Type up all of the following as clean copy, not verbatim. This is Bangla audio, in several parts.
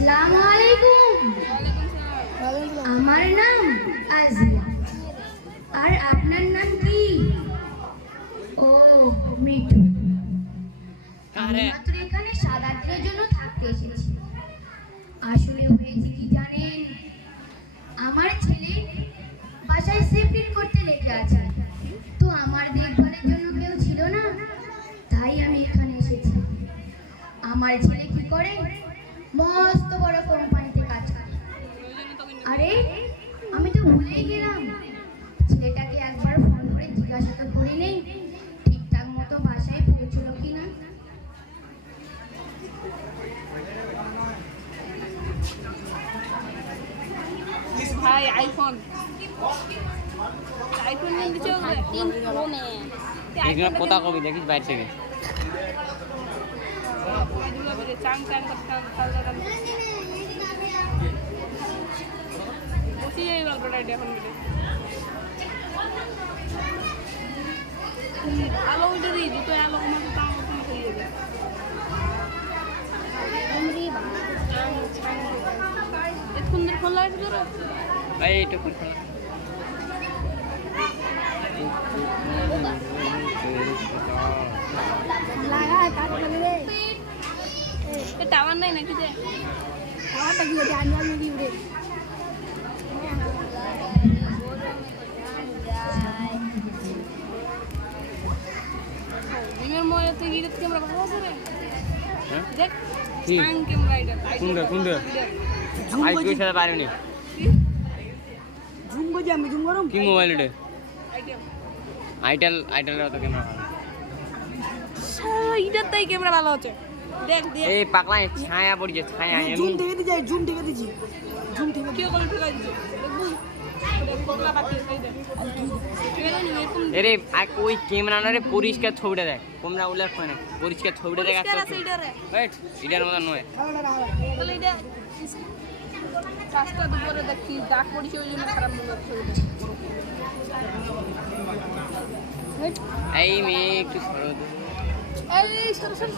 আসসালামু আলাইকুম। আমার নাম আজিয়া। আর আপনার নাম কি? ও মিঠু। আমি মাত্র এখানে 7-8 দিনের জন্য থাকতে এসেছি। আসলে হয়েছে কি জানেন, আমার ছেলে বাসায় শিফটিং করতে লেগে আছে, তো আমার দেখভালের জন্য কেউ ছিল না, তাই আমি এখানে এসেছি। আমার ছেলে কি করে, মস্ত বড় কোম্পানিতে কাজ করে। আরে আমি তো ভুলেই গেলাম, ছেলেটাকে একবার ফোন করে জিজ্ঞাসা তো করি নেই ঠিকঠাক মতো বাসায় পৌঁছলো কিনা। ভাই আইফোন নিয়ে দিছো 13 প্রো নে এখানে কথা কবি দেখিস বাইরে থেকে চাং চাং করতে বসি এই গল্পটা এখন বলে আলো উঠে দিই দুটো আলো আমাকে তাও তুমি চলে যাবে এখন খোলা আছে তোর ভাই একটু খোলা টাওয়ার নাই নাকি যে টাওয়ারটা কি ওটা আনিয়া নিবি উড়ে নিমের ময়তে গিরত ক্যামেরা ভালো আছে রে দেখ স্ট্যান্ড ক্যামেরা এটা কোনটা আই কই সাথে পারিনি জুম গজি আমি জুম করম কি মোবাইল এটা আইটেল তো ক্যামেরা এইটার তাই ক্যামেরা ভালো আছে দেখ দেখ এই পাগলা ছায়া পড়ছে ছায়া জুম থেকে দি যাই জুম থেকে দিছি জুম থেকে কি করে ঠেলাই দিছি দেখবি পগলা বাকি এই দেখ আরে ওই ক্যামেরা না রে পরিষ্কার ছবিটা দেখ তোমরা উল্লেখ করে না পরিষ্কার ছবিটা দেখ পরিষ্কার আছে এইটা রে রাইট এটার মত নয় বলে এটা রাস্তা দুপুরে দেখি দাগ পড়ছে ওই জন্য খারাপ মনে হচ্ছে এই মেয়ে একটু সরো এই সর সর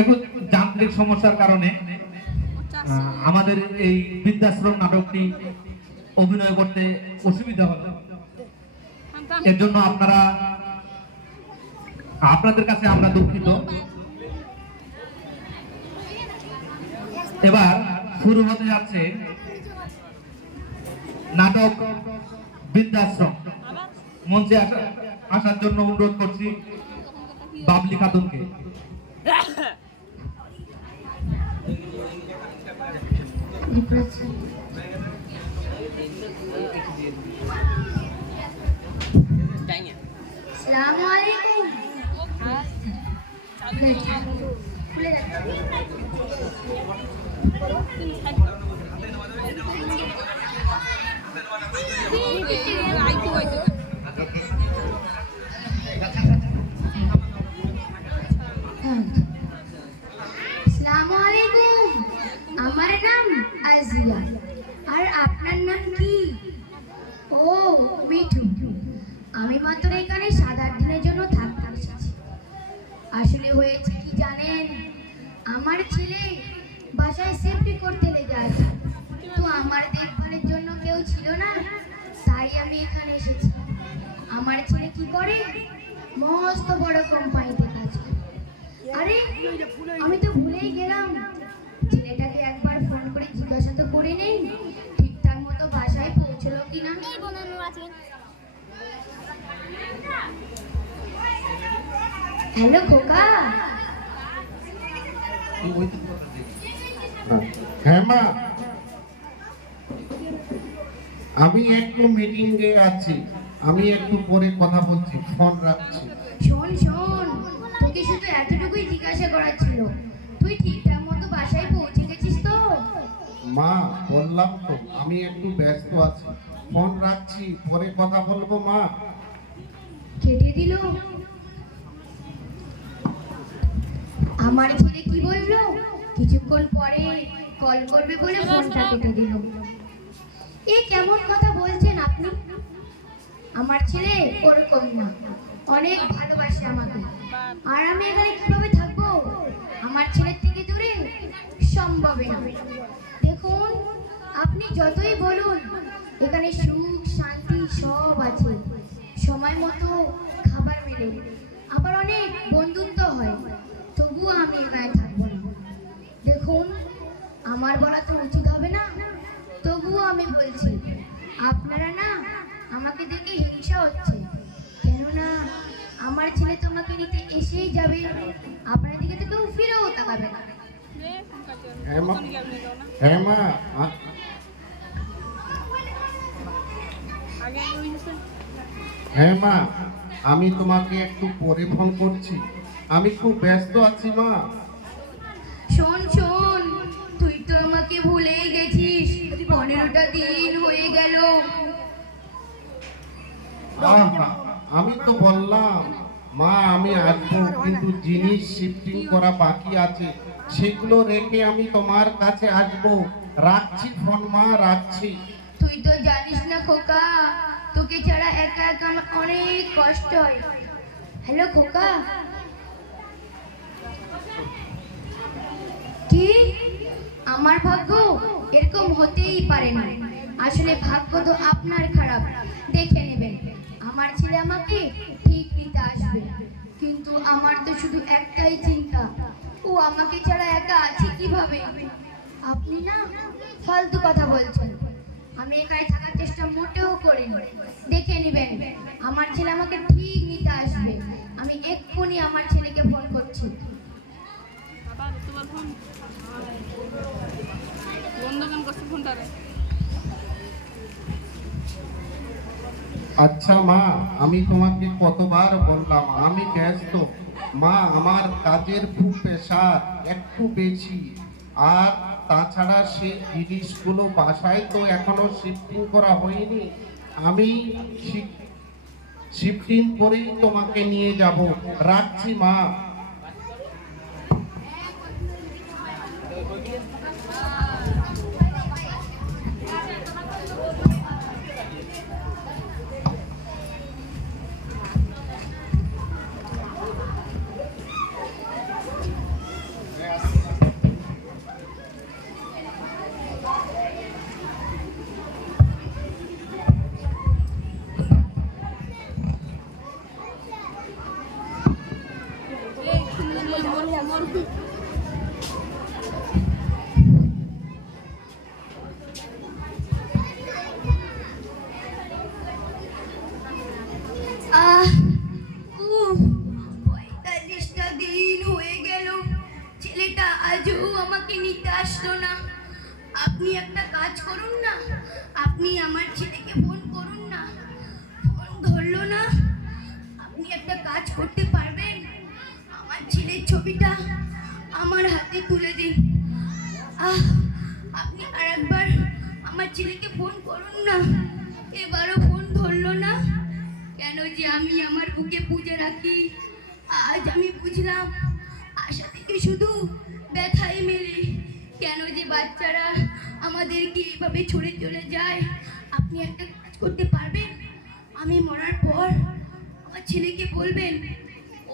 এখন যান্ত্রিক সমস্যার কারণে আমাদের এই বৃদ্ধাশ্রম নাটকটি অভিনয় করতে অসুবিধা হলো। এর জন্য আপনাদের কাছে আমরা দুঃখিত। এবার শুরু হতে যাচ্ছে নাটক বৃদ্ধাশ্রম। মঞ্চে আসার জন্য অনুরোধ করছি বাবলি খাতুনকে। আসসালামু আলাইকুম। খুলে যাচ্ছে। আসসালামু আলাইকুম। আমার নাম আজিয়া। আর আপনার নাম কি? ও মিঠু। আমি মাত্র এখানে 7-8 দিনের জন্য থাকতে এসেছি। আসলে হয়েছে কি জানেন, আমার ছেলে বাসায় সেফটি করতে লেগে আছে, তো আমার দেখভালের জন্য কেউ ছিল না, তাই আমি এখানে এসেছি। আমার ছেলে কি করে, মস্ত বড় কোম্পানিতে কাজ করে। আরে আমি তো ভুলেই গেলাম, ছেলেটাকে একবার ফোন করে জিজ্ঞাসা তো করে নেই ঠিকঠাক মতো বাসায় পৌঁছলো কিনা। হ্যালো খোকা। হ্যাঁ মা, আমি একটু মিটিং এ আছি, আমি একটু পরে কথা বলছি, ফোন রাখছি। শোন শোন, তোকে শুধু এতটুকুই জিজ্ঞাসা করার ছিল, তুই ঠিকঠাক মতো বাসায় পৌঁছে গেছিস তো? মা বললাম তো আমি একটু ব্যস্ত আছি, ফোন রাখছি, পরে কথা বলবো মা। কেটে দিল। আমার ছেলে কি বললো, কিছুক্ষণ পরে কল করবে বলে ফোনটা কেটে দিল। এ কেমন কথা বলছেন আপনি? আমার ছেলে ওরকম না, অনেক ভালোবাসে আমাকে। আর আমি এখানে কিভাবে থাকবো আমার ছেলের থেকে দূরে? সম্ভব না। দেখুন, আপনি যতই বলুন এখানে সুখ শান্তি সব আছে, সময় মতো খাবার মেলে, আবার অনেক বন্ধুত্ব হয়, তবুও আমি এখানে থাকবো না। দেখুন, আমার বলা তো উচিত হবে না, তবুও আমি বলছি, আপনারা না আমাকে দেখে হিংসা হচ্ছে, কেননা আমার ছেলে তোমাকে নিতে এসেই যাবে, আপনার দিকে তো কেউ ফিরেও তাকাবে না। হ্যাঁ মা, হ্যাঁ মা, হ্যাঁ মা, আমি তোমাকে একটু পরে ফোন করছি, আমি খুব ব্যস্ত আছি মা। শোন শোন, তুই তো আমাকে ভুলেই গেছিস, 15টা দিন হয়ে গেল। আহা, আমি তো বললাম মা আমি আসবো, কিন্তু জিনিস শিফটিং করা বাকি আছে, সেগুলো রেখে আমি তোমার কাছে আসবো। রাখছি ফোন মা, রাখছি। তুই তো জানিস না খোকা, তোকে ছাড়া একা একা আমার অনেক কষ্ট হয়। হ্যালো খোকা। কি? আমার ভাগ্য এরকম হতেই পারে না, আসলে ভাগ্য তো আপনার খারাপ। দেখে নেবেন, আমার ছেলে আমাকে ঠিক নিতে আসবে, কিন্তু আমার তো শুধু একটাই চিন্তা, ও আমাকে ছাড়া একা আছে কিভাবে। আপনি না ফালতু কথা বলছেন, আমি একাই থাকার চেষ্টা মোটেও করিনি। দেখে নেবেন, আমার ছেলে আমাকে ঠিক নিতে আসবে। আমি এক্ষুনি আমার ছেলেকে ফোন করছি। আবার তোমার ফোন বন্ধ কেন করছে ফোনটা রে? আচ্ছা মা, আমি তোমাকে কতবার বললাম আমি ব্যস্ত মা, আমার কাজের খুব প্রেশার একটু বেশি, আর তাছাড়া সেই জিনিসগুলো বাসায় তো এখনো শিফটিং করা হয়নি, আমি শিফটিং করেই তোমাকে নিয়ে যাব। রাখছি মা। এই মোর আহ, 45টা দিন হয়ে গেল, ছেলেটা আজও আমাকে নিতে আসলো না। আপনি একটা কাজ করুন না, আপনি আমার ছেলেকে ফোন করুন না, ফোন ধরলো না। আপনি একটা কাজ করতে পারবেন, আমার ছেলের ছবিটা আমার হাতে তুলে দিন। আপনি আরেকবার আমার ছেলেকে ফোন করুন না, এবারও ফোন ধরলো না। কেন যে আমি আমার বুকে পুজে রাখি, আজ আমি বুঝলাম আশা থেকে শুধু ব্যথাই মেলে। কেন যে বাচ্চারা আমাদেরকে এইভাবে ছড়ে চলে যায়। আপনি একটা কাজ করতে পারবেন, আমি মরার পর আমার ছেলেকে বলবেন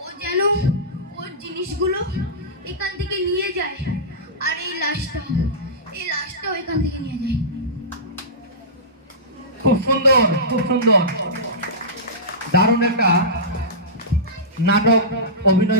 ও যেন ওর জিনিসগুলো এখান থেকে নিয়ে যায়, আর এই লাশটাও এখান থেকে নিয়ে যায়। খুব সুন্দর, খুব সুন্দর, দারুণ একটা নাটক অভিনয়।